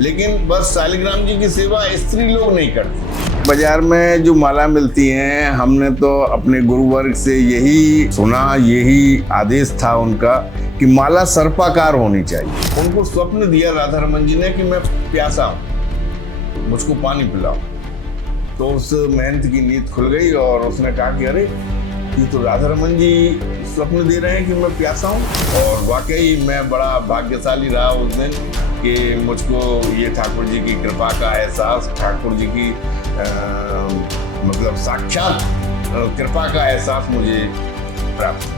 लेकिन बस शालिग्राम जी की सेवा स्त्री लोग नहीं करते। बाजार में जो माला मिलती हैं, हमने तो अपने गुरुवर्ग से यही सुना, यही आदेश था उनका कि माला सर्पाकार होनी चाहिए। उनको स्वप्न दिया राधा रमन जी ने कि मैं प्यासा हूँ, मुझको पानी पिलाओ। तो उस महंत की नींद खुल गई और उसने कहा कि अरे ये तो राधा रमन जी स्वप्न दे रहे हैं कि मैं प्यासा हूँ। और वाकई मैं बड़ा भाग्यशाली रहा उस दिन कि मुझको ये ठाकुर जी की कृपा का एहसास, ठाकुर जी की मतलब साक्षात कृपा का एहसास मुझे प्राप्त।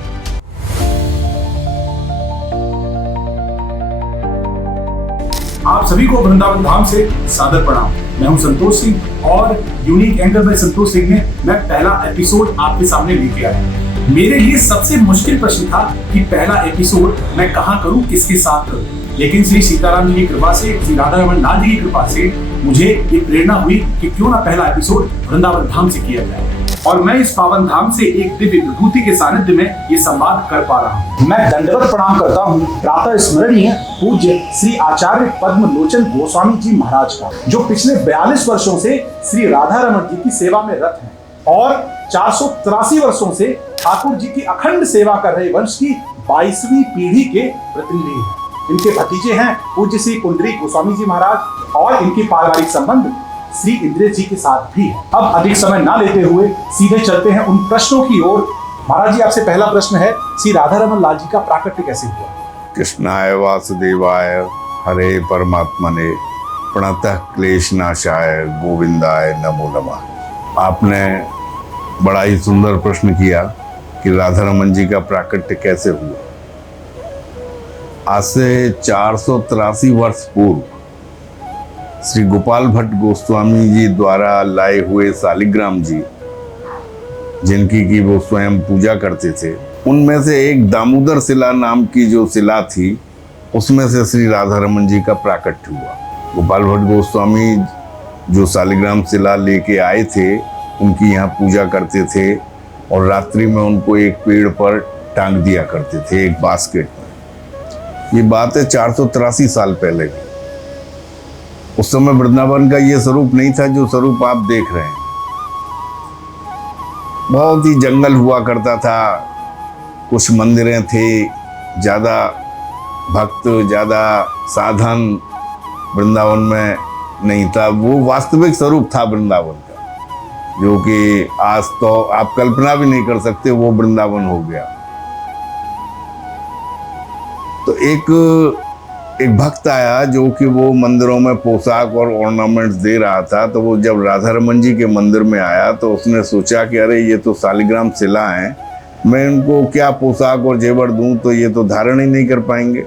आप सभी को वृंदावन धाम से सादर प्रणाम। मैं हूं संतोष सिंह और unique anchor by Santosh Singh में मैं पहला एपिसोड आपके सामने लेके आया। मेरे लिए सबसे मुश्किल प्रश्न था कि पहला एपिसोड मैं कहां करूं, किसके साथ करूं। लेकिन श्री सीताराम जी की कृपा से, श्री राधा रमन लाल जी की कृपा से मुझे ये प्रेरणा हुई कि क्यों ना पहला एपिसोड वृंदावन धाम से किया जाए। और मैं इस पावन धाम से एक दिव्य विभूति के सानिध्य में ये संवाद कर पा रहा हूँ। मैं दंडवत प्रणाम करता हूँ प्रातः स्मरणीय पूज्य श्री आचार्य पद्मलोचन गोस्वामी जी महाराज का, जो पिछले 42 वर्षों से श्री राधा रमन जी की सेवा में रत हैं और 483 वर्षों से ठाकुर जी की अखंड सेवा कर रहे वंश की 22वीं पीढ़ी के प्रतिनिधि हैं। इनके भतीजे हैं पूज्य श्री कुंडरी गोस्वामी जी महाराज और इनके पारिवारिक संबंध श्री इंद्र जी के साथ भी है। अब अधिक समय ना लेते हुए सीधे चलते हैं उन प्रश्नों की ओर। महाराज जी, आपसे पहला प्रश्न है, श्री राधा रमन लाल जी का प्राकट्य कैसे हुआ? कृष्णाय वासुदेवाय हरे परमात्मने प्रणतः क्लेशनाशाय गोविंदाय नमो नमः। आपने बड़ा ही सुंदर प्रश्न किया कि राधा रमन जी का प्राकट्य कैसे हुआ। आज से 483 वर्ष पूर्व श्री गोपाल भट्ट गोस्वामी जी द्वारा लाए हुए शालिग्राम जी, जिनकी की वो स्वयं पूजा करते थे, उनमें से एक दामोदर शिला नाम की जो शिला थी, उसमें से श्री राधा रमन जी का प्राकट्य हुआ। गोपाल भट्ट गोस्वामी जो शालिग्राम शिला लेके आए थे, उनकी यहाँ पूजा करते थे और रात्रि में उनको एक पेड़ पर टांग दिया करते थे, एक बास्केट में। ये बात है 483 साल पहले की। उस समय वृंदावन का ये स्वरूप नहीं था जो स्वरूप आप देख रहे हैं। बहुत ही जंगल हुआ करता था, कुछ मंदिरें थे, ज़्यादा भक्त, ज़्यादा साधन वृंदावन में नहीं था। वो वास्तविक स्वरूप था वृंदावन का, जो कि आज तो आप कल्पना भी नहीं कर सकते वो वृंदावन हो गया। तो एक भक्त आया जो कि वो मंदिरों में पोशाक और ऑर्नामेंट्स दे रहा था। तो वो जब राधा रमन जी के मंदिर में आया तो उसने सोचा कि अरे ये तो शालिग्राम शिला हैं, मैं इनको क्या पोशाक और जेवर दूं, तो ये तो धारण ही नहीं कर पाएंगे।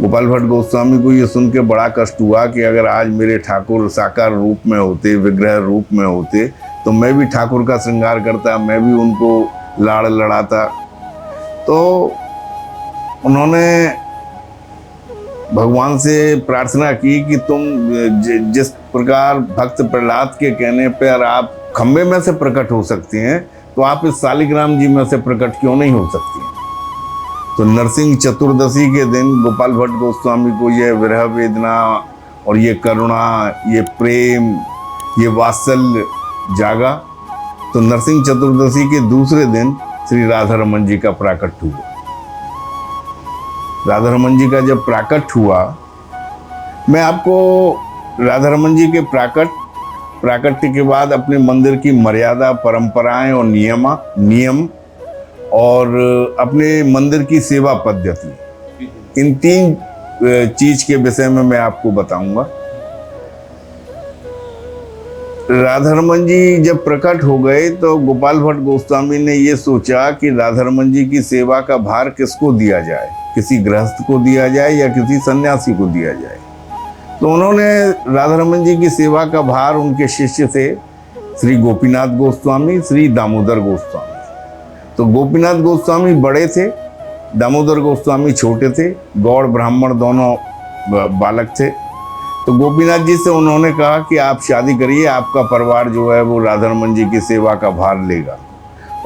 गोपाल भट्ट गोस्वामी को ये सुन के बड़ा कष्ट हुआ कि अगर आज मेरे ठाकुर साकार रूप में होते, विग्रह रूप में होते, तो मैं भी ठाकुर का श्रृंगार करता, मैं भी उनको लाड़ लड़ाता। तो उन्होंने भगवान से प्रार्थना की कि तुम जिस प्रकार भक्त प्रहलाद के कहने पर आप खंबे में से प्रकट हो सकती हैं, तो आप इस शालिग्राम जी में से प्रकट क्यों नहीं हो सकती हैं। तो नरसिंह चतुर्दशी के दिन गोपाल भट्ट गोस्वामी को यह विरह वेदना और ये करुणा, ये प्रेम, ये वात्सल्य जागा। तो नरसिंह चतुर्दशी के दूसरे दिन श्री राधा रमन जी का प्राकट्य हुआ। राधा रमन जी का जब प्राकट्य हुआ, मैं आपको राधा रमन जी के प्राकट्य के बाद अपने मंदिर की मर्यादा, परंपराएं और नियम और अपने मंदिर की सेवा पद्धति, इन 3 चीज के विषय में मैं आपको बताऊंगा। राधा रमन जी जब प्रकट हो गए तो गोपाल भट्ट गोस्वामी ने ये सोचा कि राधा रमन जी की सेवा का भार किसको दिया जाए, किसी गृहस्थ को दिया जाए या किसी सन्यासी को दिया जाए। तो उन्होंने राधा रमन जी की सेवा का भार उनके शिष्य थे श्री गोपीनाथ गोस्वामी, श्री दामोदर गोस्वामी। तो गोपीनाथ गोस्वामी बड़े थे, दामोदर गोस्वामी छोटे थे, गौड़ ब्राह्मण दोनों बालक थे। तो गोपीनाथ जी से उन्होंने कहा कि आप शादी करिए, आपका परिवार जो है वो राधा रमन जी की सेवा का भार लेगा।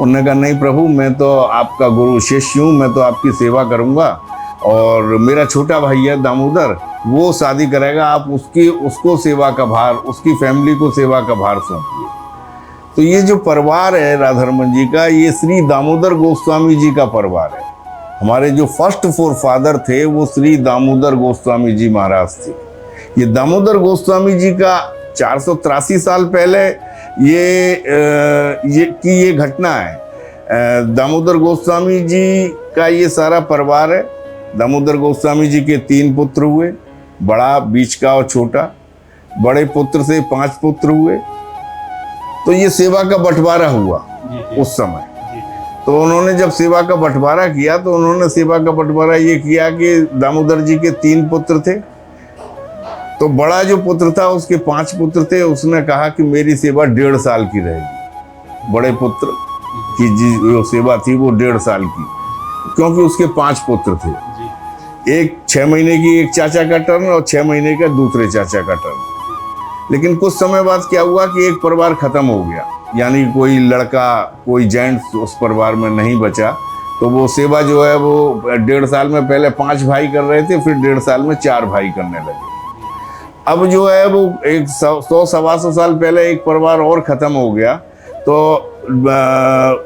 उन्होंने कहा नहीं प्रभु, मैं तो आपका गुरु शिष्य हूँ, मैं तो आपकी सेवा करूँगा, और मेरा छोटा भाई है दामोदर, वो शादी करेगा, आप उसको सेवा का भार, उसकी फैमिली को सेवा का भार सौंपिए। तो ये जो परिवार है राधारमण जी का, ये श्री दामोदर गोस्वामी जी का परिवार है। हमारे जो फर्स्ट फोर फादर थे वो श्री दामोदर गोस्वामी जी महाराज थे। ये दामोदर गोस्वामी जी का 483 साल पहले ये घटना है। दामोदर गोस्वामी जी का ये सारा परिवार है। दामोदर गोस्वामी जी के 3 पुत्र हुए, बड़ा, बीच का और छोटा। बड़े पुत्र से 5 पुत्र हुए। तो ये सेवा का बंटवारा हुआ उस समय। तो उन्होंने जब सेवा का बंटवारा किया तो उन्होंने सेवा का बंटवारा ये किया कि दामोदर जी के 3 पुत्र थे, तो बड़ा जो पुत्र था उसके 5 पुत्र थे। उसने कहा कि मेरी सेवा 1.5 साल की रहेगी। बड़े पुत्र की जो सेवा थी वो 1.5 साल की, क्योंकि उसके 5 पुत्र थे। एक 6 महीने की एक चाचा का टर्न और 6 महीने का दूसरे चाचा का टर्न। लेकिन कुछ समय बाद क्या हुआ कि एक परिवार खत्म हो गया, यानी कोई लड़का, कोई जेंट्स उस परिवार में नहीं बचा। तो वो सेवा जो है वो 1.5 साल में पहले 5 भाई कर रहे थे, फिर 1.5 साल में 4 भाई करने लगे। अब जो है वो 100-125 साल पहले एक परिवार और ख़त्म हो गया, तो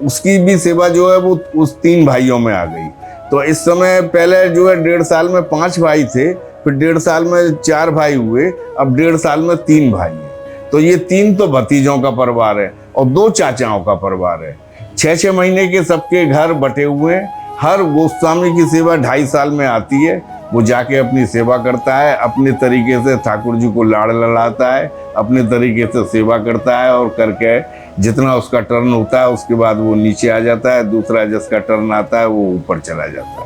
उसकी भी सेवा जो है वो उस 3 भाइयों में आ गई। तो इस समय पहले जो है 1.5 साल में 5 भाई थे, फिर 1.5 साल में 4 भाई हुए, अब 1.5 साल में 3 भाई हैं। तो ये 3 तो भतीजों का परिवार है और 2 चाचाओं का परिवार है। 6-6 महीने के सबके घर बटे हुए हैं। हर गोस्वामी की सेवा 2.5 साल में आती है। वो जाके अपनी सेवा करता है, अपने तरीके से ठाकुर जी को लाड़ लड़ाता है, अपने तरीके से सेवा करता है, और करके जितना उसका टर्न होता है उसके बाद वो नीचे आ जाता है। दूसरा जिसका टर्न आता है वो ऊपर चला जाता है।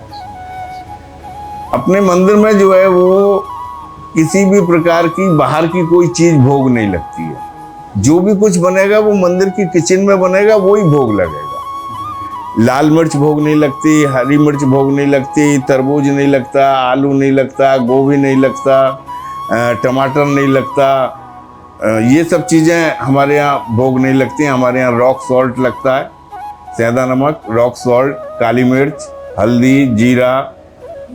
अपने मंदिर में जो है वो किसी भी प्रकार की बाहर की कोई चीज़ भोग नहीं लगती है। जो भी कुछ बनेगा वो मंदिर की किचन में बनेगा, वही भोग लगेगा। लाल मिर्च भोग नहीं लगती, हरी मिर्च भोग नहीं लगती, तरबूज नहीं लगता, आलू नहीं लगता, गोभी नहीं लगता, टमाटर नहीं लगता। ये सब चीज़ें हमारे यहाँ भोग नहीं लगती। हमारे यहाँ रॉक सॉल्ट लगता है, सेंधा नमक, रॉक सॉल्ट, काली मिर्च, हल्दी, जीरा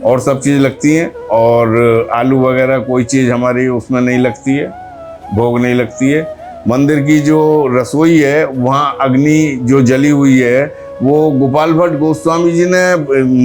और सब चीज़ लगती हैं। और आलू वगैरह कोई चीज़ हमारी उसमें नहीं लगती है, भोग नहीं लगती है। मंदिर की जो रसोई है वहाँ अग्नि जो जली हुई है वो गोपाल भट्ट गोस्वामी जी ने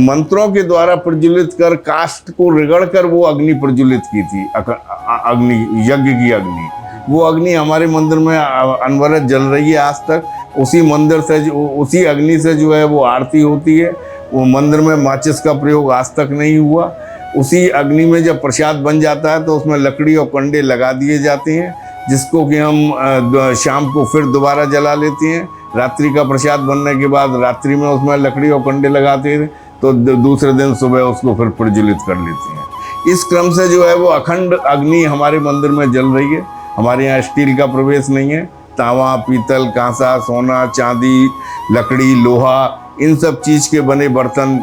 मंत्रों के द्वारा प्रज्वलित कर, काष्ठ को रगड़ कर वो अग्नि प्रज्वलित की थी। अग्नि, यज्ञ की अग्नि, वो अग्नि हमारे मंदिर में अनवरत जल रही है आज तक। उसी मंदिर से, उसी अग्नि से जो है वो आरती होती है। वो मंदिर में माचिस का प्रयोग आज तक नहीं हुआ। उसी अग्नि में जब प्रसाद बन जाता है तो उसमें लकड़ी और कंडे लगा दिए जाते हैं, जिसको कि हम शाम को फिर दोबारा जला लेते हैं। रात्रि का प्रसाद बनने के बाद रात्रि में उसमें लकड़ी और कंडे लगाते हैं, तो दूसरे दिन सुबह उसको फिर प्रज्वलित कर लेते हैं। इस क्रम से जो है वो अखंड अग्नि हमारे मंदिर में जल रही है। हमारे यहाँ स्टील का प्रवेश नहीं है। तांबा, पीतल, कांसा, सोना, चांदी, लकड़ी, लोहा, इन सब चीज़ के बने बर्तन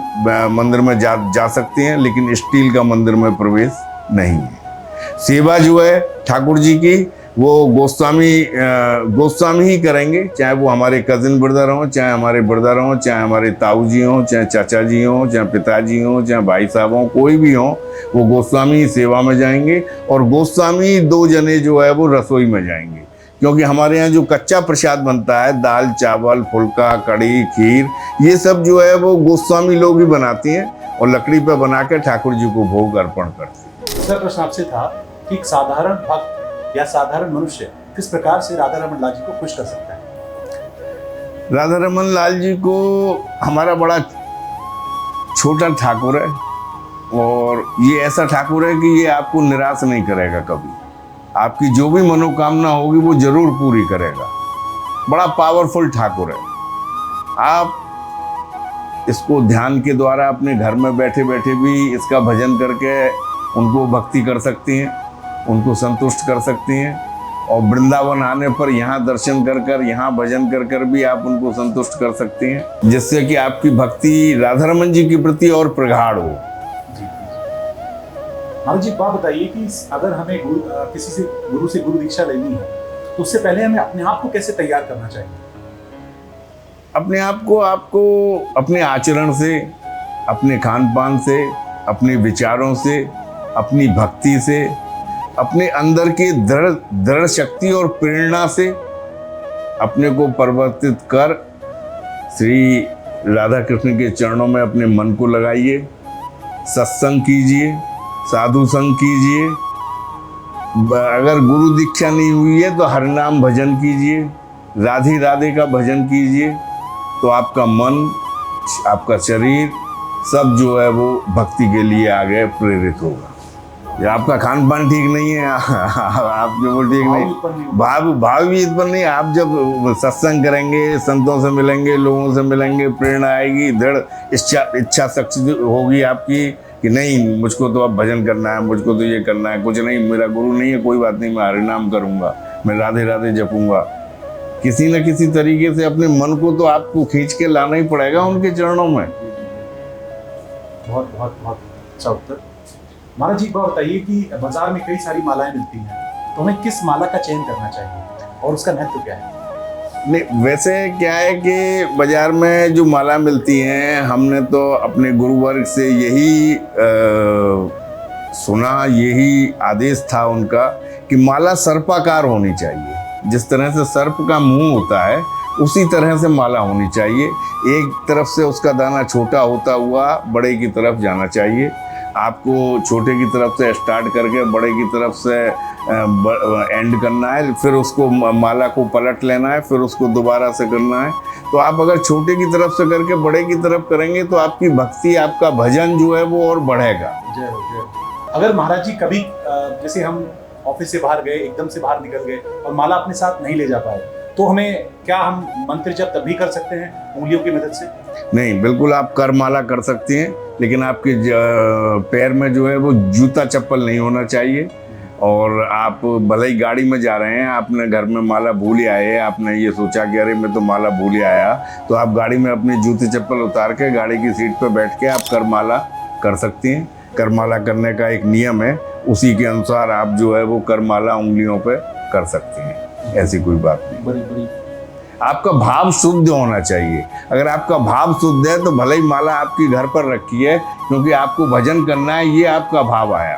मंदिर में जा सकते हैं, लेकिन स्टील का मंदिर में प्रवेश नहीं है। सेवा जो है ठाकुर जी की वो गोस्वामी ही करेंगे, चाहे वो हमारे कजिन ब्रदर हों, चाहे हमारे ब्रदर हों, चाहे हमारे ताऊ जी हों, चाहे चाचा जी हों, चाहे पिताजी हों, चाहे भाई साहब हों, कोई भी हों, वो गोस्वामी ही सेवा में जाएंगे। और गोस्वामी 2 जने जो है वो रसोई में जाएंगे, क्योंकि हमारे यहाँ जो कच्चा प्रसाद बनता है, दाल, चावल, फुल्का, कड़ी, खीर, ये सब जो है वो गोस्वामी लोग ही बनाते हैं और लकड़ी पर बना के ठाकुर जी को भोग अर्पण करते हैं। सर, प्रश्न आपसे था कि एक साधारण भक्त या साधारण मनुष्य किस प्रकार से राधा रमन लाल जी को खुश कर सकता है? राधा रमन लाल जी को हमारा बड़ा छोटा ठाकुर है, और ये ऐसा ठाकुर है कि ये आपको निराश नहीं करेगा कभी। आपकी जो भी मनोकामना होगी वो जरूर पूरी करेगा। बड़ा पावरफुल ठाकुर है। आप इसको ध्यान के द्वारा अपने घर में बैठे बैठे भी इसका भजन करके उनको भक्ति कर सकती हैं, उनको संतुष्ट कर सकती हैं। और वृंदावन आने पर यहाँ दर्शन कर कर, यहाँ भजन कर कर भी आप उनको संतुष्ट कर सकती हैं, जिससे कि आपकी भक्ति राधा रमन जी के प्रति और प्रगाढ़ हो। महाराज जी, बात बताइए कि अगर हमें किसी से गुरु दीक्षा लेनी है तो उससे पहले हमें अपने आप को कैसे तैयार करना चाहिए? अपने आप को आपको अपने आचरण से, अपने खान पान से, अपने विचारों से, अपनी भक्ति से, अपने अंदर की दृढ़ शक्ति और प्रेरणा से अपने को परिवर्तित कर श्री राधा कृष्ण के चरणों में अपने मन को लगाइए। सत्संग कीजिए, साधु संग कीजिए। अगर गुरु दीक्षा नहीं हुई है तो हरिनाम भजन कीजिए, राधे राधे का भजन कीजिए, तो आपका मन, आपका शरीर सब जो है वो भक्ति के लिए आगे प्रेरित होगा। या आपका खान पान ठीक नहीं है, आप जो वो ठीक नहीं, भाव भी उत्पन्न नहीं। आप जब सत्संग करेंगे, संतों से मिलेंगे, लोगों से मिलेंगे, प्रेरणा आएगी, दृढ़ इच्छा शक्ति होगी आपकी कि नहीं मुझको तो अब भजन करना है, मुझको तो ये करना है, कुछ नहीं, मेरा गुरु नहीं है, कोई बात नहीं, मैं हरिनाम करूँगा, मैं राधे राधे जपूँगा। किसी न किसी तरीके से अपने मन को तो आपको खींच के लाना ही पड़ेगा उनके चरणों में। बहुत बहुत बहुत अच्छा उत्तर। महाराज जी, बात बताइए कि बाजार में कई सारी मालाएं मिलती हैं, तो हमें किस माला का चयन करना चाहिए और उसका महत्व क्या है? नहीं, वैसे क्या है कि बाजार में जो माला मिलती हैं, हमने तो अपने गुरुवर्ग से यही सुना, यही आदेश था उनका कि माला सर्पाकार होनी चाहिए। जिस तरह से सर्प का मुंह होता है उसी तरह से माला होनी चाहिए। एक तरफ से उसका दाना छोटा होता हुआ बड़े की तरफ जाना चाहिए। आपको छोटे की तरफ से स्टार्ट करके बड़े की तरफ से एंड करना है, फिर उसको माला को पलट लेना है, फिर उसको दोबारा से करना है। तो आप अगर छोटे की तरफ से करके बड़े की तरफ करेंगे तो आपकी भक्ति, आपका भजन जो है वो और बढ़ेगा। जय हो, जय हो। अगर महाराज जी कभी जैसे हम ऑफिस से बाहर गए, एकदम से बाहर निकल गए और माला अपने साथ नहीं ले जा पाए, तो हमें क्या हम मंत्र जप तभी कर सकते हैं उंगलियों की मदद से? नहीं, बिल्कुल आप कर माला कर सकती हैं, लेकिन आपके पैर में जो है वो जूता चप्पल नहीं होना चाहिए। और आप भले ही गाड़ी में जा रहे हैं, आपने घर में माला भूल आए, आपने ये सोचा कि अरे मैं तो माला भूल आया, तो आप गाड़ी में अपनी जूते चप्पल उतार के गाड़ी की सीट पर बैठ के आप कर माला कर सकती हैं। कर माला करने का एक नियम है, उसी के अनुसार आप जो है वो कर माला उंगलियों पे कर सकती हैं, ऐसी कोई बात नहीं। बड़ी आपका भाव शुद्ध होना चाहिए। अगर आपका भाव शुद्ध है तो भले ही माला आपकी घर पर रखी है, क्योंकि आपको भजन करना है, ये आपका भाव आया,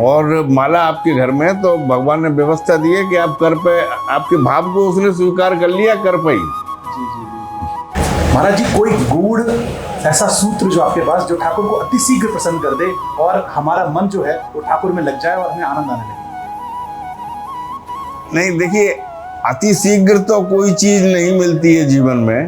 और माला आपके घर में है, तो भगवान ने व्यवस्था दी है कि आप कर पे, आपके भाव को उसने स्वीकार कर लिया कर पे ही। महाराज जी, कोई गूढ़ ऐसा सूत्र जो आपके पास, जो ठाकुर को अति शीघ्र प्रसन्न कर दे और हमारा मन जो है वो ठाकुर में लग जाए और हमें आनंद आने लगे? नहीं, देखिए, अति शीघ्र तो कोई चीज नहीं मिलती है जीवन में।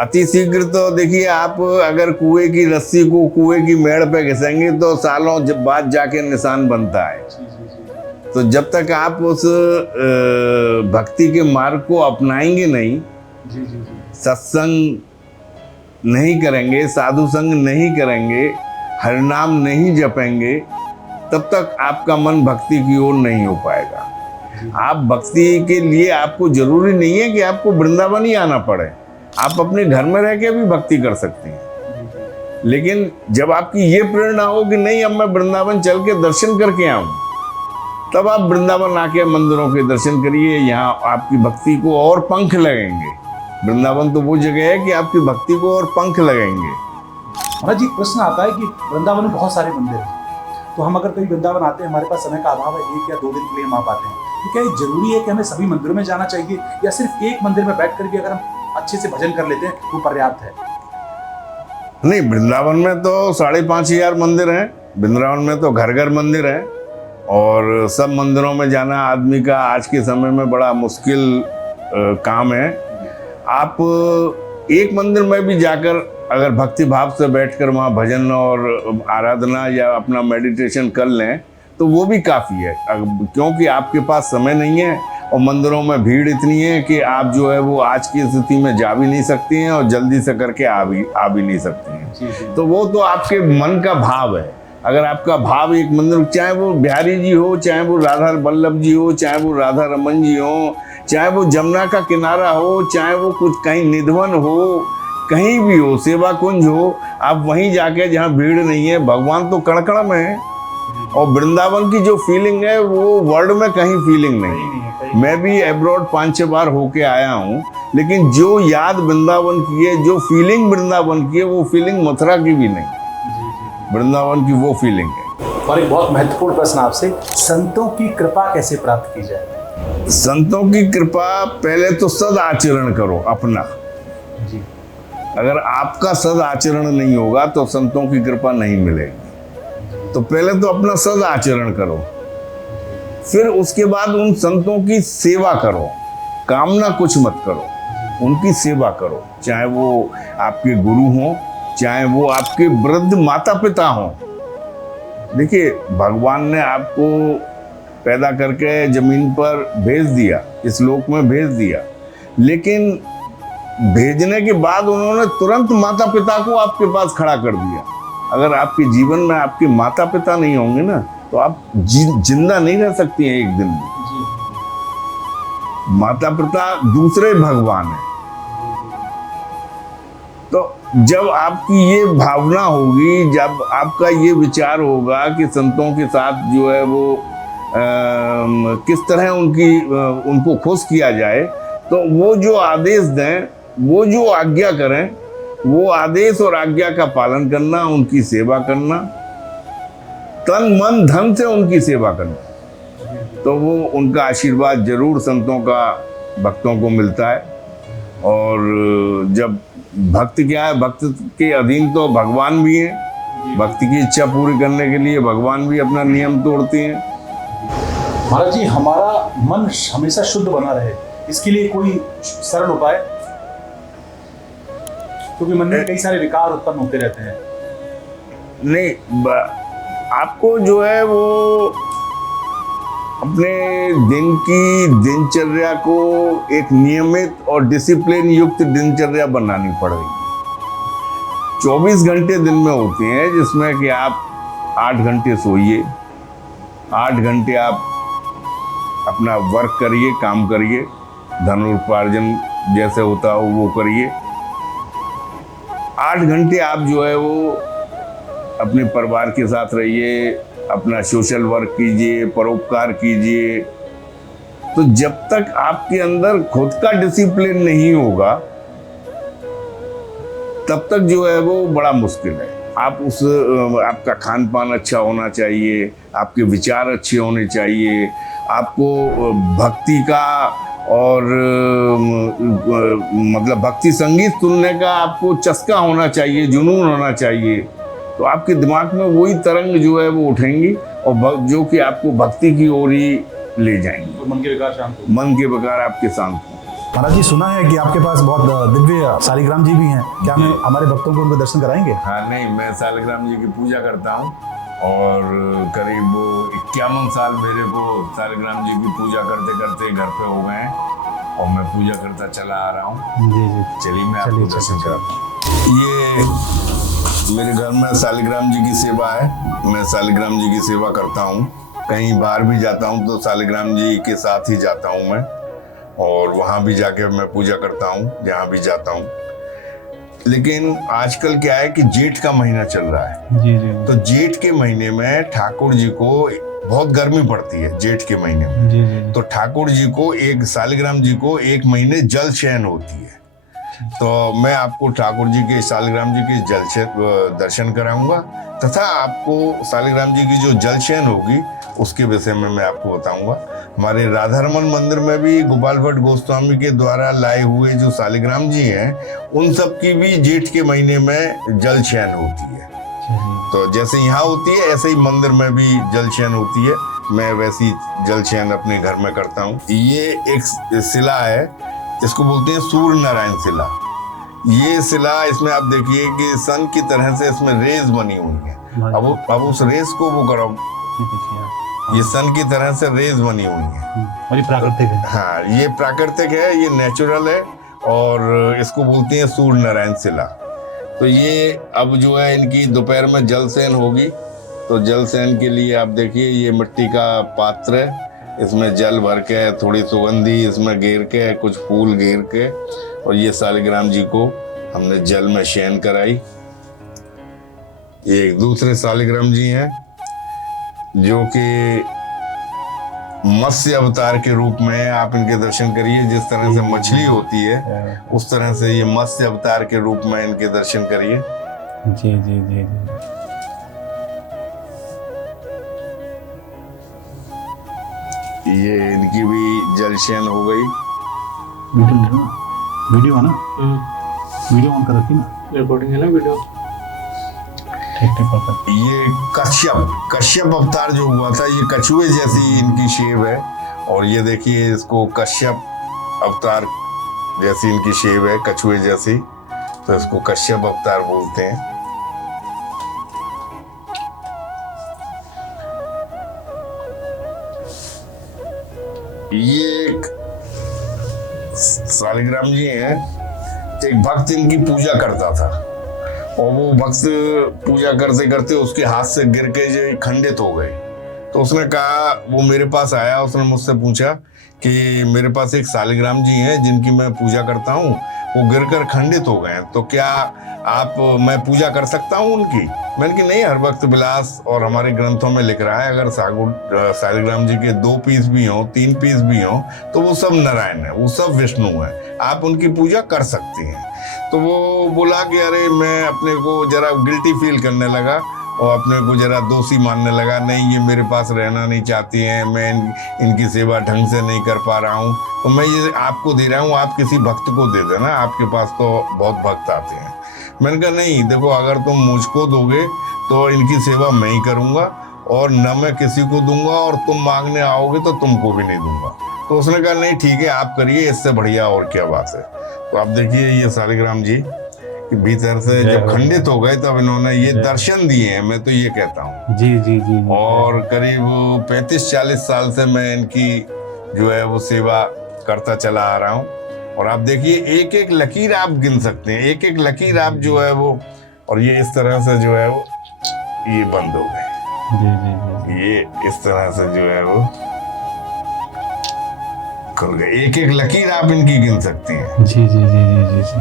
अति शीघ्र तो देखिए, आप अगर कुएं की रस्सी को कुएं की मेड़ पे घिसेंगे तो सालों बाद जाके निशान बनता है। तो जब तक आप उस भक्ति के मार्ग को अपनाएंगे नहीं, सत्संग नहीं करेंगे, साधु संग नहीं करेंगे, हरिनाम नहीं जपेंगे, तब तक आपका मन भक्ति की ओर नहीं हो पाएगा। आप भक्ति के लिए, आपको जरूरी नहीं है कि आपको वृंदावन ही आना पड़े, आप अपने घर में रह के भी भक्ति कर सकते हैं। लेकिन जब आपकी ये प्रेरणा हो कि नहीं, अब मैं वृंदावन चल के दर्शन करके आऊं, तब आप वृंदावन आके मंदिरों के दर्शन करिए। यहाँ आपकी भक्ति को और पंख लगेंगे। वृंदावन तो वो जगह है कि आपकी भक्ति को और पंख लगेंगे। महाराज जी, प्रश्न आता है कि वृंदावन में बहुत सारे मंदिर हैं, तो हम अगर कभी वृंदावन आते हैं, हमारे पास समय का अभाव है, 1 या 2 दिन के लिए हम आ पाते हैं, तो क्या ये जरूरी है कि हमें सभी मंदिरों में जाना चाहिए, या सिर्फ एक मंदिर में बैठ कर भी अगर हम अच्छे से भजन कर लेते हैं वो पर्याप्त है? नहीं, वृंदावन में तो 5,500 मंदिर हैं। वृंदावन में तो घर घर मंदिर हैं, और सब मंदिरों में जाना आदमी का आज के समय में बड़ा मुश्किल काम है। आप एक मंदिर में भी जाकर अगर भक्ति भाव से बैठकर वहाँ भजन और आराधना या अपना मेडिटेशन कर लें तो वो भी काफ़ी है, क्योंकि आपके पास समय नहीं है और मंदिरों में भीड़ इतनी है कि आप जो है वो आज की स्थिति में जा भी नहीं सकती हैं और जल्दी से करके आ भी नहीं सकती हैं। तो वो तो आपके मन का भाव है। अगर आपका भाव एक मंदिर, चाहे वो बिहारी जी हो, चाहे वो राधा वल्लभ जी हो, चाहे वो राधा रमन जी हो, चाहे वो जमुना का किनारा हो, चाहे वो कुछ कहीं निधवन हो, कहीं भी हो, सेवा कुंज हो, आप वहीं जाके जहाँ भीड़ नहीं है, भगवान तो कण-कण में है। और वृंदावन की जो फीलिंग है वो वर्ल्ड में कहीं फीलिंग नहीं है। मैं भी अब्रॉड 5-6 बार होके आया हूँ, लेकिन जो याद वृंदावन की है, जो फीलिंग वृंदावन की है, वो फीलिंग मथुरा की भी नहीं। वृंदावन की वो फीलिंग है। और एक बहुत महत्वपूर्ण प्रश्न आपसे, संतों की कृपा कैसे प्राप्त की जाए? संतों की कृपा, पहले तो सद आचरण करो अपना। जी। अगर आपका सद आचरण नहीं होगा तो संतों की कृपा नहीं मिलेगी। तो पहले तो अपना सद आचरण करो, फिर उसके बाद उन संतों की सेवा करो। कामना कुछ मत करो, उनकी सेवा करो, चाहे वो आपके गुरु हों, चाहे वो आपके वृद्ध माता पिता हों। देखिए, भगवान ने आपको पैदा करके जमीन पर भेज दिया, इस लोक में भेज दिया, लेकिन भेजने के बाद उन्होंने तुरंत माता पिता को आपके पास खड़ा कर दिया। अगर आपके जीवन में आपके माता पिता नहीं होंगे ना, तो आप जिंदा नहीं रह सकती हैं एक दिन में। माता पिता दूसरे भगवान हैं। तो जब आपकी ये भावना होगी, जब आपका ये विचार होगा कि संतों के साथ जो है वो किस तरह उनको खुश किया जाए, तो वो जो आदेश दें, वो जो आज्ञा करें, वो आदेश और आज्ञा का पालन करना, उनकी सेवा करना, तन मन धन से उनकी सेवा करना, तो वो उनका आशीर्वाद जरूर संतों का भक्तों को मिलता है। और जब भक्त क्या है, भक्त के अधीन तो भगवान भी हैं। भक्ति की इच्छा पूरी करने के लिए भगवान भी अपना नियम तोड़ते हैं। महाराज जी, हमारा मन हमेशा शुद्ध बना रहे, इसके लिए कोई सरल उपाय? क्योंकि मन में कई सारे विकार उत्पन्न होते रहते हैं। नहीं, आपको जो है वो अपने दिन की दिनचर्या को एक नियमित और डिसिप्लिन युक्त दिनचर्या बनानी पड़ेगी। 24 घंटे दिन में होते हैं, जिसमें कि आप 8 घंटे सोइए, 8 घंटे आप अपना वर्क करिए, काम करिए, धनोपार्जन जैसे होता हो वो करिए। 8 घंटे आप जो है वो अपने परिवार के साथ रहिए, अपना सोशल वर्क कीजिए, परोपकार कीजिए। तो जब तक आपके अंदर खुद का डिसिप्लिन नहीं होगा, तब तक जो है वो बड़ा मुश्किल है। आपका खान पान अच्छा होना चाहिए, आपके विचार अच्छे होने चाहिए, आपको भक्ति का और मतलब भक्ति संगीत सुनने का आपको चस्का होना चाहिए, जुनून होना चाहिए। तो आपके दिमाग में वही तरंग जो है वो उठेंगी और जो कि आपको भक्ति की ओर ही ले जाएंगे। तो मन के विकार शांत हो, मन के विकार आपके शांत हों। महाराज जी, सुना है कि आपके पास बहुत दिव्य शालिग्राम जी भी हैं, क्या हमें हमारे भक्तों को उनके दर्शन कराएंगे? हाँ, नहीं, मैं शालिग्राम जी की पूजा करता हूँ और करीब 51 साल मेरे को शालिग्राम जी की पूजा करते करते घर पे हो गए हैं और मैं पूजा करता चला आ रहा हूँ। जी जी, चलिए मैं आपको दर्शन कराता हूँ। ये मेरे घर में शालिग्राम जी की सेवा है, मैं शालिग्राम जी की सेवा करता हूँ। कहीं बाहर भी जाता हूँ तो शालिग्राम जी के साथ ही जाता हूँ मैं, और वहाँ भी जाके मैं पूजा करता हूँ जहाँ भी जाता हूँ। लेकिन आजकल क्या है कि जेठ का महीना चल रहा है। जी जी, तो जेठ के महीने में ठाकुर जी को बहुत गर्मी पड़ती है जेठ के महीने में। जी जी, तो ठाकुर जी को शालिग्राम जी को 1 महीने जल शयन होती है। तो मैं आपको ठाकुर जी के शालिग्राम जी के जल शयन दर्शन कराऊंगा, तथा आपको शालिग्राम जी की जो जल शयन होगी उसके विषय में मैं आपको बताऊंगा। हमारे राधारमन मंदिर में भी गोपाल भट्ट गोस्वामी के द्वारा लाए हुए जो शालिग्राम जी हैं, उन सब की भी जेठ के महीने में जल शयन होती है। तो जैसे यहाँ होती है ऐसे ही मंदिर में भी जल शयन होती है। मैं वैसी जल शयन अपने घर में करता हूँ। ये एक शिला है, इसको बोलते हैं सूर्य नारायण शिला। ये शिला, इसमें आप देखिए कि सन की तरह से इसमें रेज बनी हुई है। अब उस रेज को वो करो, ये सन की तरह से रेज बनी हुई है और ये प्राकृतिक है। हाँ, ये प्राकृतिक है, ये नेचुरल है और इसको बोलते हैं सूर्य नारायण शिला। तो ये अब जो है इनकी दोपहर में जल शयन होगी। तो जल शयन के लिए आप देखिए ये मिट्टी का पात्र है, इसमें जल भर के, थोड़ी सुगंधी इसमें घेर के, कुछ फूल घेर के, और ये शालिग्राम जी को हमने जल में शयन कराई। ये एक दूसरे शालिग्राम जी हैं जो कि मत्स्य अवतार के रूप में आप इनके दर्शन करिए। जिस तरह से मछली होती है उस तरह से ये मत्स्य अवतार के रूप में इनके दर्शन करिए। जी जी जी जी। ये इनकी भी जलशयन हो गई। वीडियो है ना, वीडियो ऑन कर रखी ना, रिकॉर्डिंग है ना वीडियो। ठीक ठीक परफेक्ट। ये कश्यप अवतार जो हुआ था, ये कछुए जैसी इनकी शेप है। और ये देखिए, इसको कश्यप अवतार जैसी इनकी शेप है, कछुए जैसी, तो इसको कश्यप अवतार बोलते हैं। ये एक सालिग्राम जी हैं, एक भक्त इनकी पूजा करता था, और वो भक्त पूजा करते करते उसके हाथ से गिर के जो खंडित हो गए। तो उसने कहा, वो मेरे पास आया, उसने मुझसे पूछा कि मेरे पास एक सालिग्राम जी हैं जिनकी मैं पूजा करता हूँ, वो गिरकर खंडित हो गए, तो क्या मैं पूजा कर सकता हूँ उनकी? मैंने कि नहीं, हर वक्त विलास और हमारे ग्रंथों में लिख रहा है, अगर सालिग्राम जी के 2 पीस भी हों, 3 पीस भी हों, तो वो सब नारायण है, वो सब विष्णु है, आप उनकी पूजा कर सकती हैं। तो वो बोला कि अरे, मैं अपने को जरा गिल्टी फील करने लगा और अपने को जरा दोषी मानने लगा, नहीं ये मेरे पास रहना नहीं चाहती हैं, मैं इनकी सेवा ढंग से नहीं कर पा रहा हूँ, तो मैं ये आपको दे रहा हूँ, आप किसी भक्त को दे देना, आपके पास तो बहुत भक्त आते हैं। मैंने कहा नहीं, देखो, अगर तुम मुझको दोगे तो इनकी सेवा मैं ही करूँगा, और न मैं किसी को दूंगा, और तुम मांगने आओगे तो तुमको भी नहीं दूंगा। तो उसने कहा नहीं ठीक है, आप करिए, इससे बढ़िया और क्या बात है। तो आप देखिए, ये सालिग्राम जी कि भीतर से जब खंडित हो गए तब इन्होंने ये दर्शन दिए हैं, मैं तो ये कहता हूँ। जी जी जी। और करीब 35-40 साल से मैं इनकी जो है वो सेवा करता चला आ रहा हूँ। और आप देखिए, एक एक लकीर आप गिन सकते हैं, एक एक लकीर आप जो है वो, और ये इस तरह से जो है वो ये बंद हो गए, जी जी जी। ये इस तरह से जो है वो खुल गए, एक एक लकीर आप इनकी गिन सकते हैं। जी जी जी जी जी जी।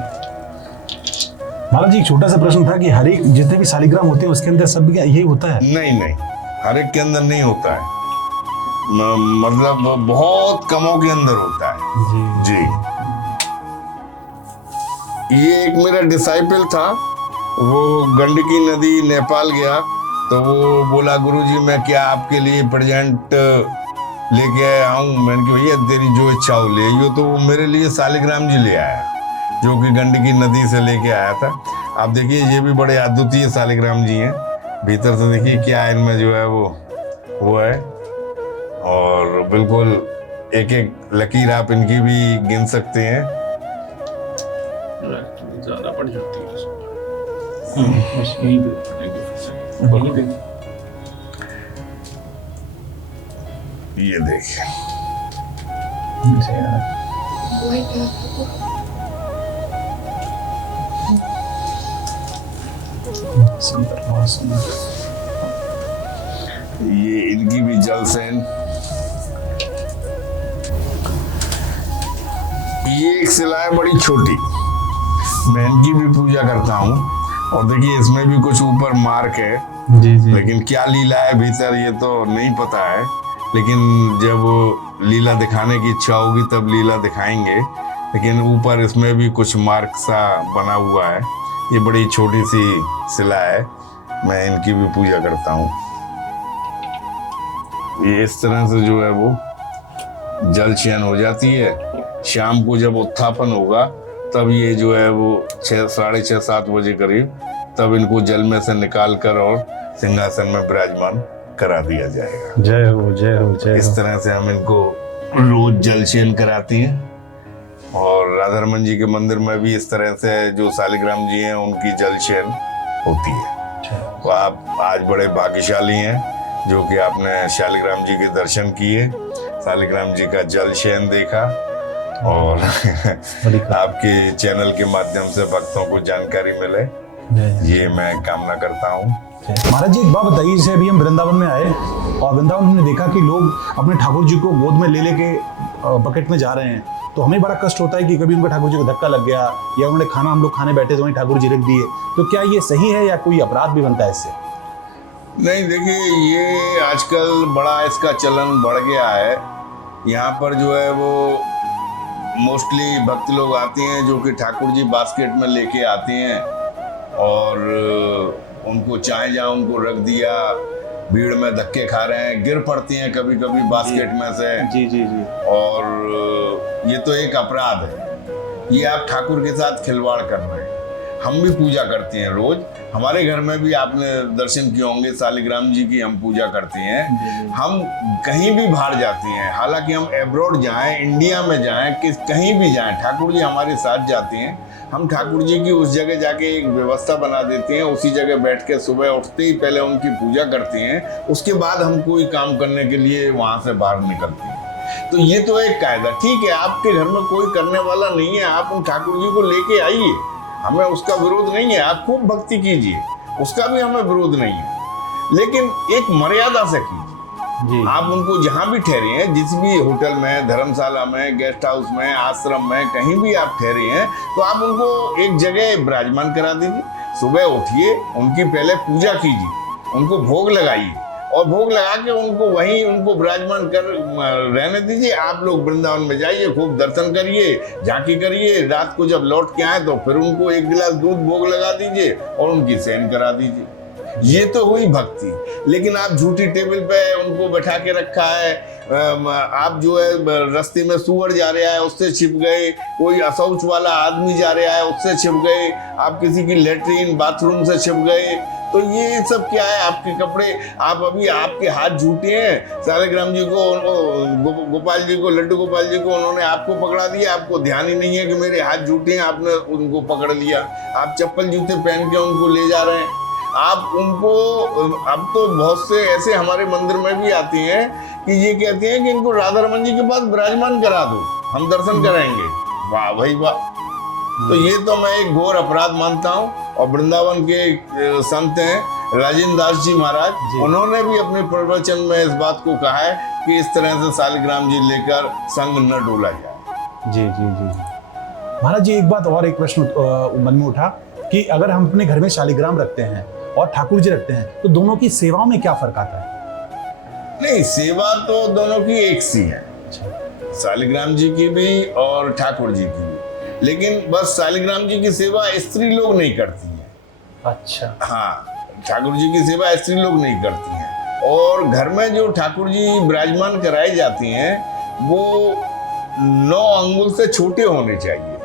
महाराज जी, एक छोटा सा प्रश्न था कि हर एक जितने भी सालिग्राम होते हैं उसके अंदर सब यही होता है? नहीं, हर एक के अंदर नहीं होता है, मतलब बहुत कमों के अंदर होता है। जी। ये एक मेरा डिसाइपल था, वो गंडकी नदी नेपाल गया, तो वो बोला, गुरुजी मैं क्या आपके लिए प्रेजेंट लेके आऊं? मैंने कहा भैया तेरी जो इच्छा हो ले आइयो। तो वो मेरे लिए सालिग्राम जी ले आया, जो कि गंडकी नदी से लेके आया था। आप देखिए, ये भी बड़े अद्वितीय सालिग्राम जी हैं, भीतर से देखिए क्या इनमें जो है वो है, और बिल्कुल एक एक लकीर आप इनकी भी गिन सकते हैं। ज्यादा पड़ जाती है बस यहीं पे ये देखिए, ये इनकी भी जलसेन। ये एक शिला है बड़ी छोटी, मैं इनकी भी पूजा करता हूँ, और देखिए इसमें भी कुछ ऊपर मार्क है। जी जी। लेकिन क्या लीला है भीतर ये तो नहीं पता है, लेकिन जब लीला दिखाने की इच्छा होगी तब लीला दिखाएंगे। लेकिन ऊपर इसमें भी कुछ मार्क सा बना हुआ है। ये बड़ी छोटी सी शिला है, मैं इनकी भी पूजा करता हूँ। ये इस तरह से जो है वो जल शयन हो जाती है। शाम को जब उत्थापन होगा तब ये जो है वो 6-6:30-7 बजे करीब तब इनको जल में से निकाल कर और सिंहासन में विराजमान करा दिया जाएगा। जय हो जय हो जय हो। इस तरह से हम इनको रोज जल शयन कराती हैं। और राधा रमन जी के मंदिर में भी इस तरह से जो सालिग्राम जी हैं उनकी जल शयन होती है। तो आप आज बड़े भाग्यशाली हैं जो कि आपने शालिग्राम जी के दर्शन किए, सालिग्राम जी का जल शयन देखा, और आपके चैनल के माध्यम से भक्तों को जानकारी मिले, ये मैं कामना करता हूँ। महाराज जी, एक बात बताइए, जैसे अभी हम वृंदावन में आए और वृंदावन में देखा कि लोग अपने ठाकुर जी को गोद में ले लेके बकेट में जा रहे हैं, तो हमें बड़ा कष्ट होता है कि कभी उनका ठाकुर जी को धक्का लग गया या उन्होंने खाना, हम लोग खाने बैठे तो वहीं ठाकुर जी रख दिए, तो क्या ये सही है या कोई अपराध भी बनता है इससे? नहीं, देखिए ये आजकल बड़ा इसका चलन बढ़ गया है। यहाँ पर जो है वो मोस्टली भक्त लोग आते हैं जो कि ठाकुर जी बास्केट में लेके आते हैं और उनको चाहे जहाँ उनको रख दिया, भीड़ में धक्के खा रहे हैं, गिर पड़ती हैं कभी कभी बास्केट में से। जी जी जी। और ये तो एक अपराध है, ये आप ठाकुर के साथ खिलवाड़ कर रहे हैं। हम भी पूजा करते हैं रोज, हमारे घर में भी आपने दर्शन किए होंगे, सालिग्राम जी की हम पूजा करते हैं। हम कहीं भी बाहर जाते हैं, हालांकि हम एब्रॉड जाएं, इंडिया में जाएं, कहीं भी जाएं, ठाकुर जी हमारे साथ जाते हैं। हम ठाकुर जी की उस जगह जाके एक व्यवस्था बना देते हैं, उसी जगह बैठ के सुबह उठते ही पहले उनकी पूजा करते हैं, उसके बाद हम कोई काम करने के लिए वहां से बाहर निकलते हैं। तो ये तो एक कायदा, ठीक है, आपके घर में कोई करने वाला नहीं है, आप उन ठाकुर जी को लेके आइए, हमें उसका विरोध नहीं है, आप खूब भक्ति कीजिए, उसका भी हमें विरोध नहीं है, लेकिन एक मर्यादा से कीजिए। आप उनको जहां भी ठहरे हैं, जिस भी होटल में, धर्मशाला में, गेस्ट हाउस में, आश्रम में, कहीं भी आप ठहरे हैं, तो आप उनको एक जगह विराजमान करा दीजिए। सुबह उठिए, उनकी पहले पूजा कीजिए, उनको भोग लगाइए, और भोग लगा के उनको वहीं उनको विराजमान कर रहने दीजिए। आप लोग वृंदावन में जाइए, खूब दर्शन करिए, झांकी करिए, रात को जब लौट के आए तो फिर उनको एक गिलास दूध भोग लगा दीजिए और उनकी शयन करा दीजिए। ये तो हुई भक्ति। लेकिन आप झूठी टेबल पे उनको बैठा के रखा है, आप जो है रास्ते में सूअर जा रहा है उससे छिप गए, कोई अशौच वाला आदमी जा रहा है उससे छिप गए, आप किसी की लेटरिन बाथरूम से छिप गए, तो ये सब क्या है? आपके कपड़े, आप अभी आपके हाथ झूठे हैं। सालिग्राम जी को, गोपाल जी को, लड्डू गोपाल जी को उन्होंने आपको पकड़ा दिया, आपको ध्यान ही नहीं है कि मेरे हाथ झूठे हैं, आपने उनको पकड़ लिया। आप चप्पल जूते पहन के उनको ले जा रहे हैं। आप उनको, अब तो बहुत से ऐसे हमारे मंदिर में भी आती हैं कि ये कहते हैं कि इनको राधा रमन जी के पास विराजमान करा दो, हम दर्शन कराएंगे। वाह भाई वाह! तो ये तो मैं एक घोर अपराध मानता हूँ। और वृंदावन के संत हैं राजेंद्र दास जी महाराज, उन्होंने भी अपने प्रवचन में इस बात को कहा है कि इस तरह से सालिग्राम जी लेकर संग न डोला जाए। जी जी जी जी। महाराज जी, एक बात और, एक प्रश्न मन में उठा कि अगर हम अपने घर में शालिग्राम रखते हैं और ठाकुर जी रखते हैं, तो दोनों की सेवाओं में क्या फर्क आता है? नहीं, सेवा तो दोनों की एक सी है, सालिग्राम जी की भी और ठाकुर जी की भी। लेकिन बस सालिग्राम जी की सेवा स्त्री लोग नहीं करती हैं। अच्छा। हाँ, ठाकुर जी की सेवा स्त्री लोग नहीं करती हैं। और घर में जो ठाकुर जी विराजमान कराई जाती हैं वो 9 अंगुल से छोटे होने चाहिए।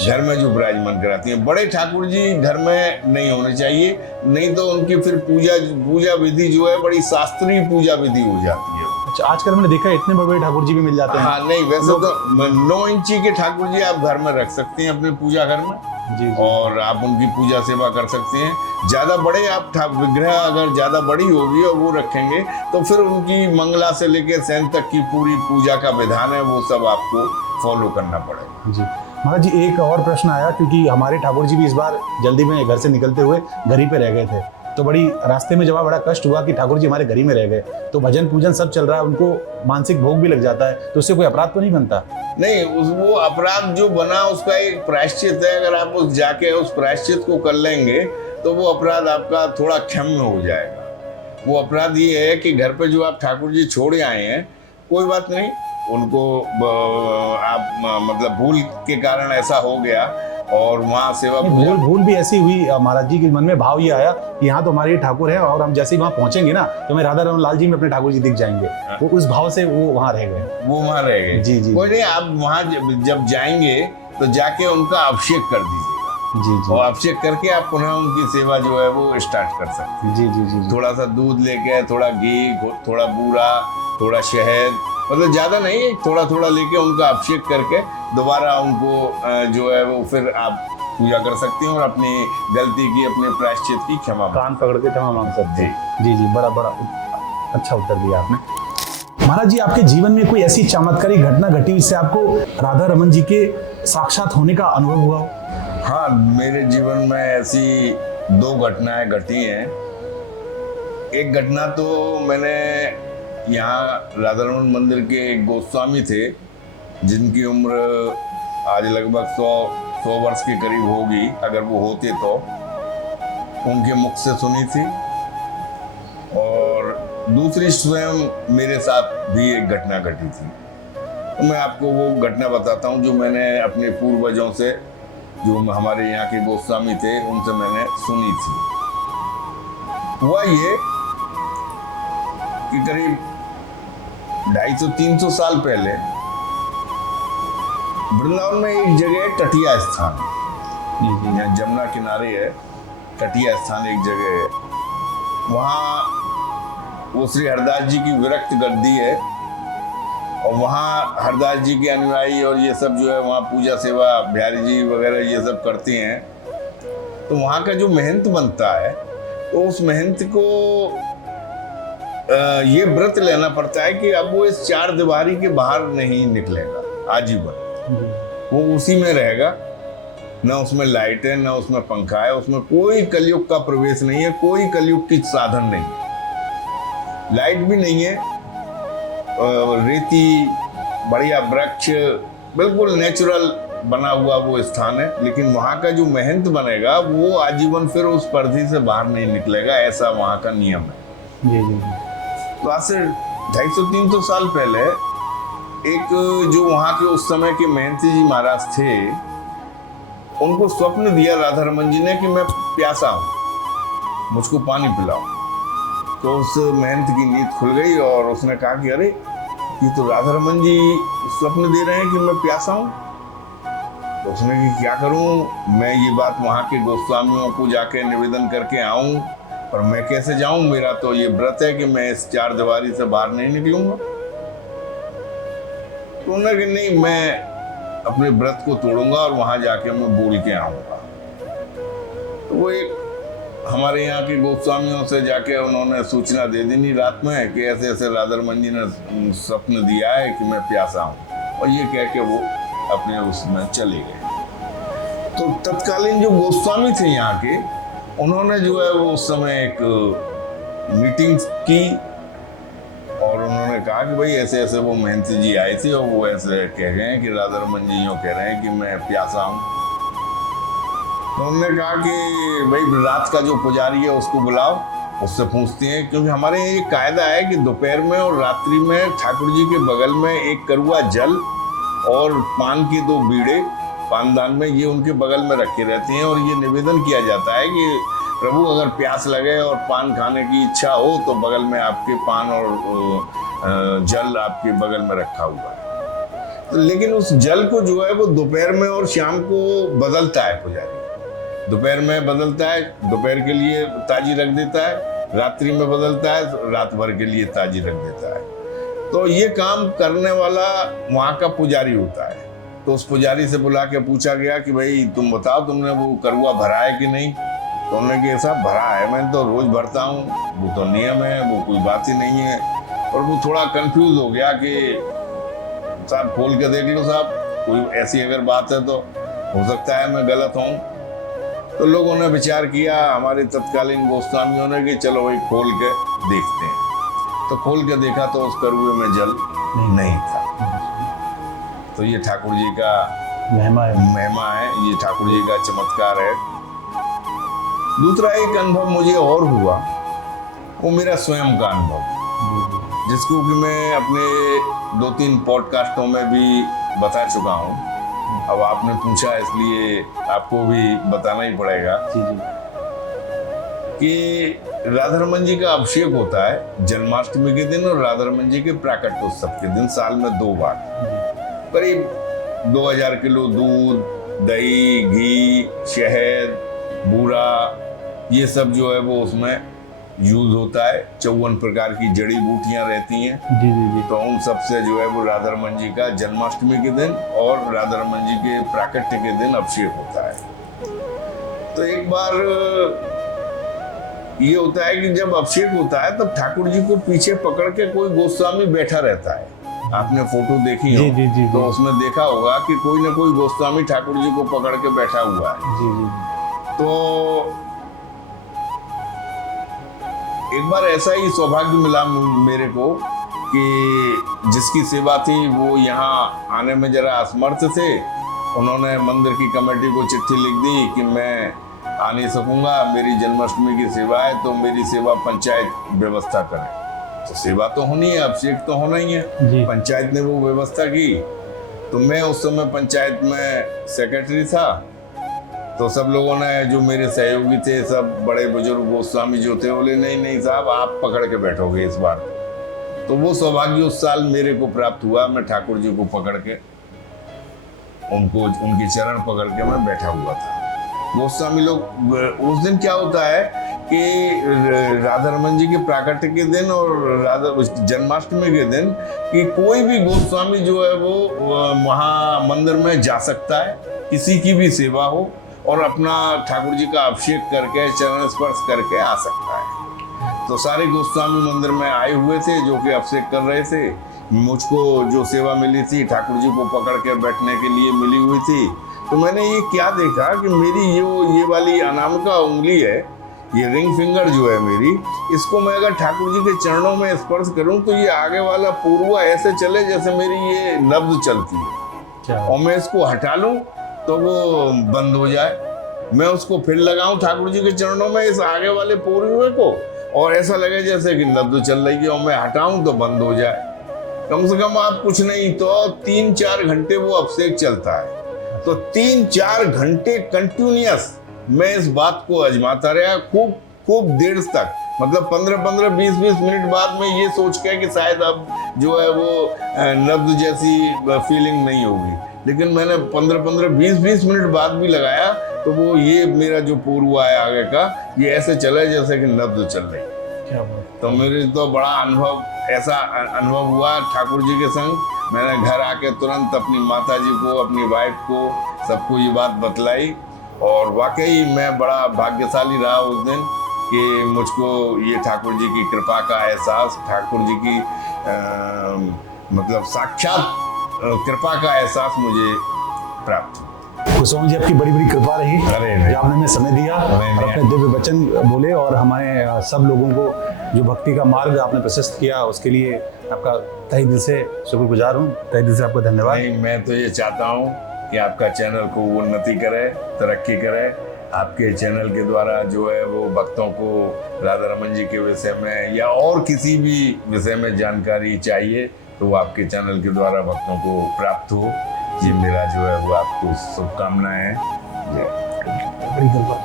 घर में जो विराजमान कराती हैं, बड़े ठाकुर जी घर में नहीं होने चाहिए, नहीं तो उनकी फिर पूजा विधि जो है बड़ी शास्त्रीय पूजा विधि हो जाती है। अच्छा, आजकल मैंने देखा है इतने बड़े बड़े ठाकुर जी भी मिल जाते हैं। हाँ, नहीं, वैसे तो 9 इंची के ठाकुर जी आप घर में रख सकते हैं अपने पूजा घर में। जी। और आप उनकी पूजा सेवा कर सकते हैं। ज्यादा बड़े आप विग्रह अगर ज्यादा बड़ी होगी और वो रखेंगे तो फिर उनकी मंगला से लेकर सैन तक की पूरी पूजा का विधान है, वो सब आपको फॉलो करना पड़ेगा। जी महाराज जी, एक और प्रश्न आया, क्योंकि हमारे ठाकुर जी भी इस बार जल्दी में घर से निकलते हुए घर ही पे रह गए थे, तो बड़ी रास्ते में जब बड़ा कष्ट हुआ कि ठाकुर जी हमारे घर ही में रह गए, तो भजन पूजन सब चल रहा है, उनको मानसिक भोग भी लग जाता है, तो उससे कोई अपराध तो नहीं बनता? नहीं, वो अपराध जो बना उसका एक प्रायश्चित है। अगर आप उस जाके उस प्रायश्चित को कर लेंगे तो वो अपराध आपका थोड़ा क्षम्य हो जाएगा। वो अपराध ये है कि घर पे जो आप ठाकुर जी छोड़े आए हैं, कोई बात नहीं, उनको आप मतलब भूल के कारण ऐसा हो गया और वहाँ सेवा भूल भी ऐसी हुई महाराज जी के मन में भाव ये आया कि यहाँ तो हमारे ठाकुर है, और हम जैसे ही वहाँ पहुंचेंगे ना तो हमें राधा रमन लाल जी में अपने ठाकुर जी दिख जाएंगे। वो उस भाव से वो वहाँ रह गए। वो वहाँ रह गए। जी जी। कोई नहीं, आप वहाँ जब जाएंगे तो जाके उनका अभिषेक कर दीजिएगा। जी जी। और अभिषेक करके आप पुनः उनकी सेवा जो है वो स्टार्ट कर सकते हैं। जी जी जी। थोड़ा सा दूध लेके, थोड़ा घी, थोड़ा बूरा, थोड़ा शहद, मतलब ज्यादा नहीं, थोड़ा थोड़ा लेके उनका अभिषेक करके दोबारा उनको जो है वो फिर आप पूजा कर सकते हैं और अपनी गलती की, अपने प्रायश्चित की क्षमा, कान पकड़ के क्षमा मांग सकते हैं। जी जी, बड़ा अच्छा उत्तर दिया आपने। महाराज जी, आपके जीवन में कोई ऐसी चमत्कारी घटना घटी जिससे आपको राधा रमन जी के साक्षात होने का अनुभव हुआ हो? हाँ, मेरे जीवन में ऐसी 2 घटनाएं घटी हैं। एक घटना तो मैंने यहाँ राधा रमन मंदिर के एक गोस्वामी थे जिनकी उम्र आज लगभग 100 वर्ष के करीब होगी, अगर वो होते तो, उनके मुख से सुनी थी। और दूसरी स्वयं मेरे साथ भी एक घटना घटी थी। तो मैं आपको वो घटना बताता हूँ जो मैंने अपने पूर्वजों से, जो हमारे यहाँ के गोस्वामी थे, उनसे मैंने सुनी थी। हुआ ये कि करीब 250-300 साल पहले वृंदावन में एक जगह टटिया स्थान, यहाँ जमुना किनारे है, टटिया स्थान एक जगह है। वहाँ वो श्री हरदास जी की विरक्त गद्दी है और वहाँ हरदास जी के अनुयायी और ये सब जो है वहाँ पूजा सेवा बिहारी जी वगैरह ये सब करते हैं। तो वहाँ का जो महंत बनता है तो उस महंत को ये व्रत लेना पड़ता है कि अब वो इस चार दीवारी के बाहर नहीं निकलेगा आजीवन, वो उसी में रहेगा। न उसमें लाइट है, न उसमें पंखा है, उसमें कोई कलयुग का प्रवेश नहीं है, कोई कलयुग की साधन नहीं है, लाइट भी नहीं है, रेती, बढ़िया वृक्ष, बिल्कुल नेचुरल बना हुआ वो स्थान है। लेकिन वहाँ का जो महंत बनेगा वो आजीवन फिर उस परिधि से बाहर नहीं निकलेगा, ऐसा वहाँ का नियम है। तो आज से 250-300 साल पहले एक जो वहाँ के उस समय के महंती जी महाराज थे, उनको स्वप्न दिया राधा रमन जी ने कि मैं प्यासा हूँ, मुझको पानी पिलाओ। तो उस महंत की नींद खुल गई और उसने कहा कि अरे ये तो राधा रमन जी स्वप्न दे रहे हैं कि मैं प्यासा हूँ। तो उसने कि क्या करूँ, मैं ये बात वहाँ के गोस्वामियों को जाके निवेदन करके आऊँ, पर मैं कैसे जाऊँ, मेरा तो ये व्रत है कि मैं इस चार दीवारी से बाहर नहीं निकलूंगा। तो उन्होंने कि नहीं, मैं अपने व्रत को तोड़ूंगा और वहां जाके मैं बोल के आऊंगा। तो वो एक हमारे यहाँ के गोस्वामियों से जाके उन्होंने सूचना दे दी रात में कि ऐसे ऐसे राधा रमन जी ने स्वप्न दिया है कि मैं प्यासा हूँ, और ये कह के वो अपने उसमें चले गए। तो तत्कालीन जो गोस्वामी थे यहाँ के, उन्होंने जो है वो उस समय एक मीटिंग की और उन्होंने कहा कि भाई ऐसे ऐसे वो महंती जी आए थे और वो ऐसे कह रहे हैं कि राधा रमन जी यूँ कह रहे हैं कि मैं प्यासा हूँ। तो उन्होंने कहा कि भाई रात का जो पुजारी है उसको बुलाओ, उससे पूछते हैं, क्योंकि हमारे यहाँ ये कायदा है कि दोपहर में और रात्रि में ठाकुर जी के बगल में एक करुआ जल और पान की 2 बीड़े पानदान में ये उनके बगल में रखे रहते हैं, और ये निवेदन किया जाता है कि प्रभु अगर प्यास लगे और पान खाने की इच्छा हो तो बगल में आपके पान और जल आपके बगल में रखा हुआ है। तो लेकिन उस जल को जो है वो दोपहर में और शाम को बदलता है पुजारी, दोपहर में बदलता है, दोपहर के लिए ताजी रख देता है, रात्रि में बदलता है, रात भर के लिए ताजी रख देता है। तो ये काम करने वाला वहाँ का पुजारी होता है। तो उस पुजारी से बुला के पूछा गया कि भाई तुम बताओ तुमने वो करुआ भरा है कि नहीं। तो उन्होंने कि ऐसा भरा है, मैं तो रोज भरता हूँ, वो तो नियम है, वो कोई बात ही नहीं है। और वो थोड़ा कंफ्यूज हो गया कि साहब खोल के देख लो साहब, कोई ऐसी अगर बात है तो हो सकता है मैं गलत हूँ। तो लोगों ने विचार किया, हमारे तत्कालीन गोस्वामियों ने, कि चलो भाई खोल के देखते हैं। तो खोल के देखा तो उस करुए में जल नहीं था। तो ये ठाकुर जी का महिमा है, ये ठाकुर जी का चमत्कार है। दूसरा एक अनुभव मुझे और हुआ, वो मेरा स्वयं का अनुभव, जिसको कि मैं अपने 2-3 पॉडकास्टों में भी बता चुका हूँ। अब आपने पूछा इसलिए आपको भी बताना ही पड़ेगा कि राधा रमन जी का अभिषेक होता है जन्माष्टमी के दिन और राधा रमन जी के प्राकट्योत्सव के दिन, साल में 2 बार। करीब 2000 किलो दूध, दही, घी, शहद, बूरा, ये सब जो है वो उसमें यूज होता है। 54 प्रकार की जड़ी बूटियां रहती हैं। जी। तो उन सब से जो है वो राधा रमन जी का जन्माष्टमी के दिन और राधा रमन जी के प्राकट्य के दिन अभिषेक होता है। तो एक बार ये होता है कि जब अभिषेक होता है तब ठाकुर जी को पीछे पकड़ के कोई गोस्वामी बैठा रहता है। आपने फोटो देखी हो तो उसमें देखा होगा कि कोई ना कोई गोस्वामी ठाकुर जी को पकड़ के बैठा हुआ है। तो एक बार ऐसा ही सौभाग्य मिला मेरे को कि जिसकी सेवा थी वो यहाँ आने में जरा असमर्थ थे। उन्होंने मंदिर की कमेटी को चिट्ठी लिख दी कि मैं आ नहीं सकूंगा, मेरी जन्माष्टमी की सेवा है, तो मेरी सेवा पंचायत व्यवस्था करे। तो सेवा तो होनी है, अभिषेक तो होना ही है। पंचायत ने वो व्यवस्था की। तो मैं उस समय पंचायत में सेक्रेटरी था। तो सब लोगों ने, जो मेरे सहयोगी थे, सब बड़े बुजुर्ग गोस्वामी जो थे, बोले नहीं नहीं साहब आप पकड़ के बैठोगे इस बार, तो वो सौभाग्य उस साल मेरे को प्राप्त हुआ। मैं ठाकुर जी को पकड़ के उनको उनके चरण पकड़ के मैं बैठा हुआ था। गोस्वामी लोग उस दिन क्या होता है कि राधा रमन जी के प्राकट्य के दिन और राधा जन्माष्टमी के दिन कि कोई भी गोस्वामी जो है वो वहाँ मंदिर में जा सकता है, किसी की भी सेवा हो, और अपना ठाकुर जी का अभिषेक करके चरण स्पर्श करके आ सकता है। तो सारे गोस्वामी मंदिर में आए हुए थे जो कि अभिषेक कर रहे थे। मुझको जो सेवा मिली थी ठाकुर जी को पकड़ के बैठने के लिए मिली हुई थी। तो मैंने ये क्या देखा कि मेरी ये वाली अनामिका उंगली है, ये रिंग फिंगर जो है मेरी, इसको मैं अगर ठाकुर जी के चरणों में स्पर्श करूं तो ये आगे वाला पूर्वा ऐसे चले जैसे मेरी ये नब्ज चलती है, और मैं इसको हटा लूं तो वो बंद हो जाए। मैं उसको फिर लगाऊं ठाकुर जी के चरणों में इस आगे वाले पूर्वे को, और ऐसा लगे जैसे कि नब्ज चल रही है, और मैं हटाऊं तो बंद हो जाए। कम से कम आप कुछ नहीं तो 3-4 घंटे वो अभिषेक चलता है। तो 3-4 घंटे कंटिन्यूअस मैं इस बात को आजमाता रहा, खूब देर तक, मतलब 15-15, 20-20 मिनट बाद में ये सोच के कि शायद अब जो है वो नब्ज जैसी फीलिंग नहीं होगी, लेकिन मैंने 15-15, 20-20 मिनट बाद भी लगाया तो वो ये मेरा जो पूर्वा है आगे का, ये ऐसे चला जैसे कि नब्ज चल रही। क्या बात। तो मेरे तो बड़ा अनुभव, ऐसा अनुभव हुआ ठाकुर जी के संग। मैंने घर आके तुरंत अपनी माता जी को, अपनी वाइफ को, सबको ये बात बतलाई, और वाकई मैं बड़ा भाग्यशाली रहा उस दिन कि मुझको ये ठाकुर जी की कृपा का एहसास, ठाकुर जी की मतलब साक्षात कृपा का एहसास मुझे प्राप्त हुआ। गोस्वामी जी आपकी बड़ी बड़ी कृपा रही नहीं। जो आपने हमें समय दिया और अपने दिव्य वचन बोले, और हमारे सब लोगों को जो भक्ति का मार्ग आपने प्रशस्त किया उसके लिए आपका तहे दिल से शुक्रगुजार हूँ। तहे दिल से आपको धन्यवाद। नहीं, मैं तो ये चाहता हूँ कि आपका चैनल को उन्नति करे, तरक्की करे। आपके चैनल के द्वारा जो है वो भक्तों को राधा रमन जी के विषय में या और किसी भी विषय में जानकारी चाहिए तो वो आपके चैनल के द्वारा भक्तों को प्राप्त हो। ये मेरा जो है वो आपको शुभकामनाएं हैं। बड़ी कृपा।